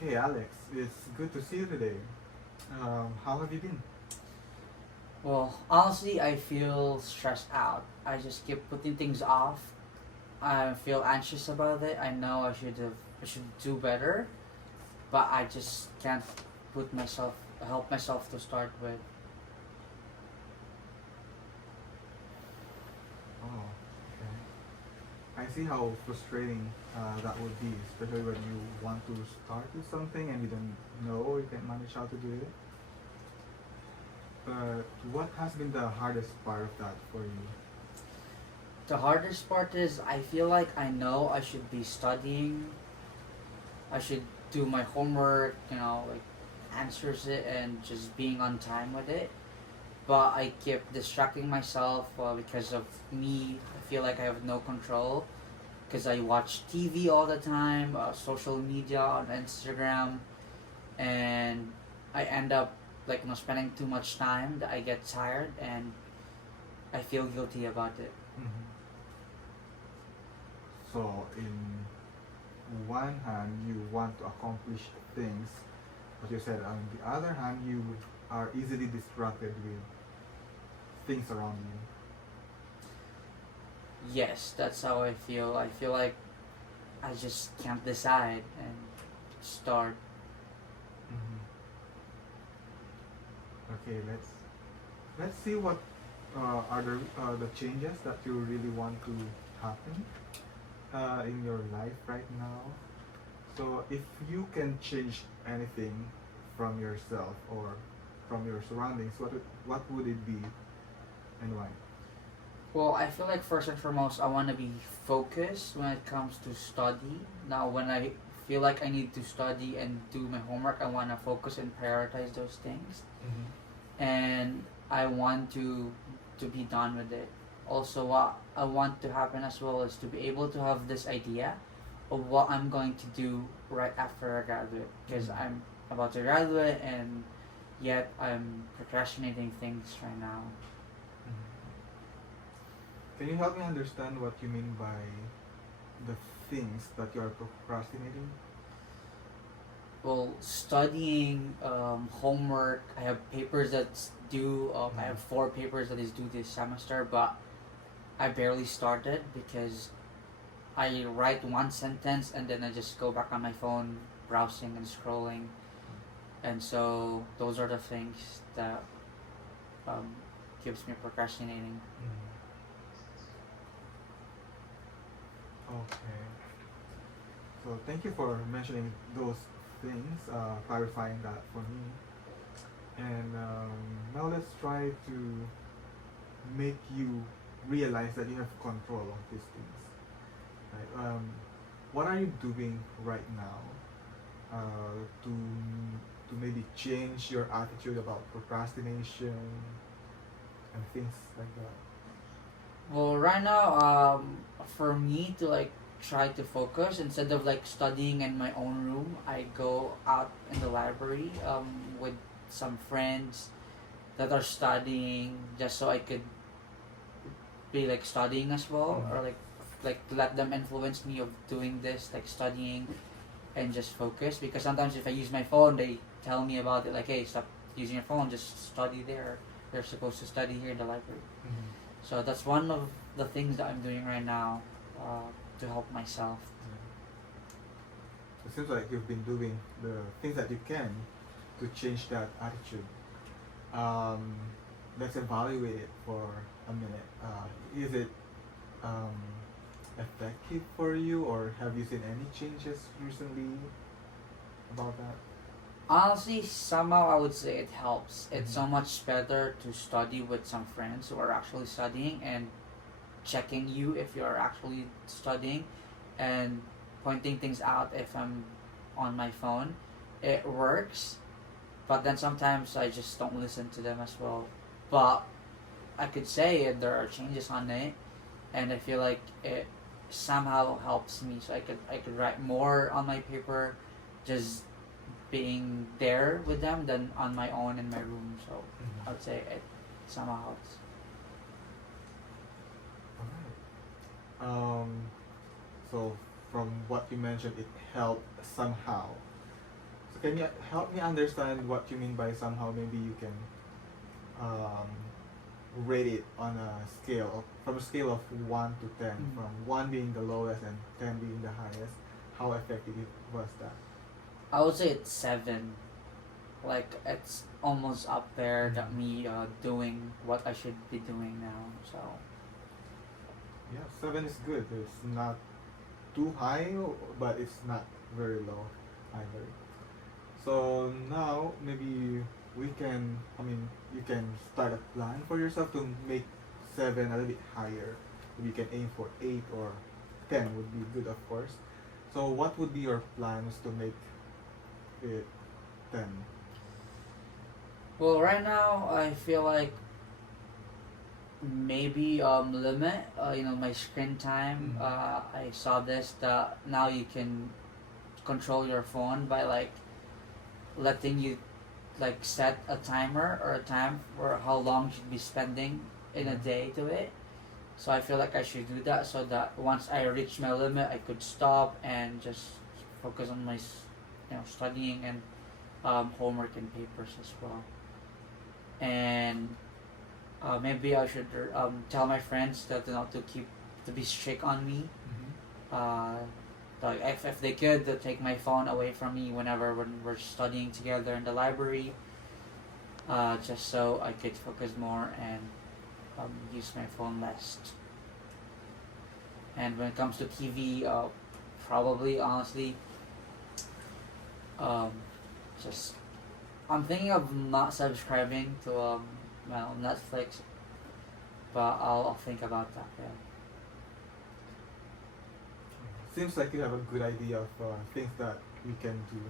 Hey Alex, it's good to see you today. How have you been? Well, honestly, I feel stressed out. I just keep putting things off. I feel anxious about it. I know I should do better, but I just can't help myself to start with. Oh, okay. I see how frustrating that would be, especially when you want to start with something and you don't know or you can't manage how to do it. But what has been the hardest part of that for you? The hardest part is I feel like I know I should be studying. I should do my homework, like answers it and just being on time with it. But I keep distracting myself because of me. I feel like I have no control because I watch TV all the time, social media on Instagram, and I end up like spending too much time that I get tired and I feel guilty about it. Mhm. So, in one hand, you want to accomplish things, but you said on the other hand, you are easily distracted with things around you. Yes, that's how I feel. I feel like I just can't decide and start. Mhm. Okay, let's see what are the changes that you really want to happen in your life right now. So if you can change anything from yourself or from your surroundings, what would it be and why? Well, I feel like first and foremost, I want to be focused when it comes to study. Now, when I feel like I need to study and do my homework, I want to focus and prioritize those things. Mm-hmm. And I want to be done with it. Also, what I want to happen as well is to be able to have this idea of what I'm going to do right after I graduate, because Mm-hmm. I'm about to graduate and yet I'm procrastinating things right now. Can you help me understand what you mean by the things that you are procrastinating? Well, studying, homework. I have papers that's due. I Mm-hmm. have four papers that is due this semester, but I barely started because I write one sentence and then I just go back on my phone, browsing and scrolling, and so those are the things that um, keeps me procrastinating. Mm-hmm. Okay. So thank you for mentioning those things, clarifying that for me. And now let's try to make you realize that you have control of these things. Right? What are you doing right now to maybe change your attitude about procrastination and things like that? Well, right now, for me to like try to focus instead of like studying in my own room, I go out in the library with some friends that are studying just so I could be like studying as well, Mm-hmm. or like let them influence me of doing this, like studying and just focus, because sometimes if I use my phone they tell me about it, like, hey, stop using your phone, just study there, you're supposed to study here in the library. Mm-hmm. So that's one of the things that I'm doing right now, to help myself. Yeah. It seems like you've been doing the things that you can to change that attitude. Um, let's evaluate it for a minute. Is it um, effective for you, or have you seen any changes recently about that? Honestly, somehow I would say it helps. It's Mm-hmm. so much better to study with some friends who are actually studying and checking you if you're actually studying, and pointing things out if I'm on my phone. It works, but then sometimes I just don't listen to them as well. But I could say there are changes on it, and I feel like it somehow helps me. So I could write more on my paper, just being there with them than on my own in my room. So I would Mm-hmm. say it somehow helps. All right. So from what you mentioned, it helped somehow. So can you help me understand what you mean by somehow maybe you can um, rate it on a scale from a scale of 1 to 10, Mm. from 1 being the lowest and 10 being the highest. How effective was that? I would say it's 7. Like it's almost up there that Mhm. me doing what I should be doing now. So Yeah, 7 is good. It's not too high, but it's not very low either. So now maybe we can, I mean, you can start a plan for yourself to make 7 a little bit higher. You can aim for 8 or 10 would be good, of course. So what would be your plans to make it 10? well, right now I feel like maybe limit my screen time. Mm. I saw this that now you can control your phone by like letting you like set a timer or a time for how long you should be spending in a Yeah. day to it. So I feel like I should do that so that once I reach my limit, I could stop and just focus on my studying and homework and papers as well. And maybe I should tell my friends that not to keep to be strict on me. Mm-hmm. Uh, like if they could, to take my phone away from me whenever when we're studying together in the library, just so I could focus more and use my phone less. And when it comes to TV, probably honestly, um, just I'm thinking of not subscribing to Netflix, but I'll think about that. Yeah. Seems like you have a good idea of things that we can do.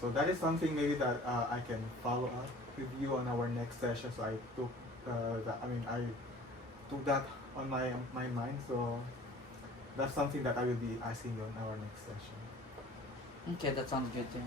So that is something maybe that I can follow up with you on our next session. So I took that. I mean, I took that on my mind. So that's something that I will be asking you on our next session. Okay, that sounds good to me.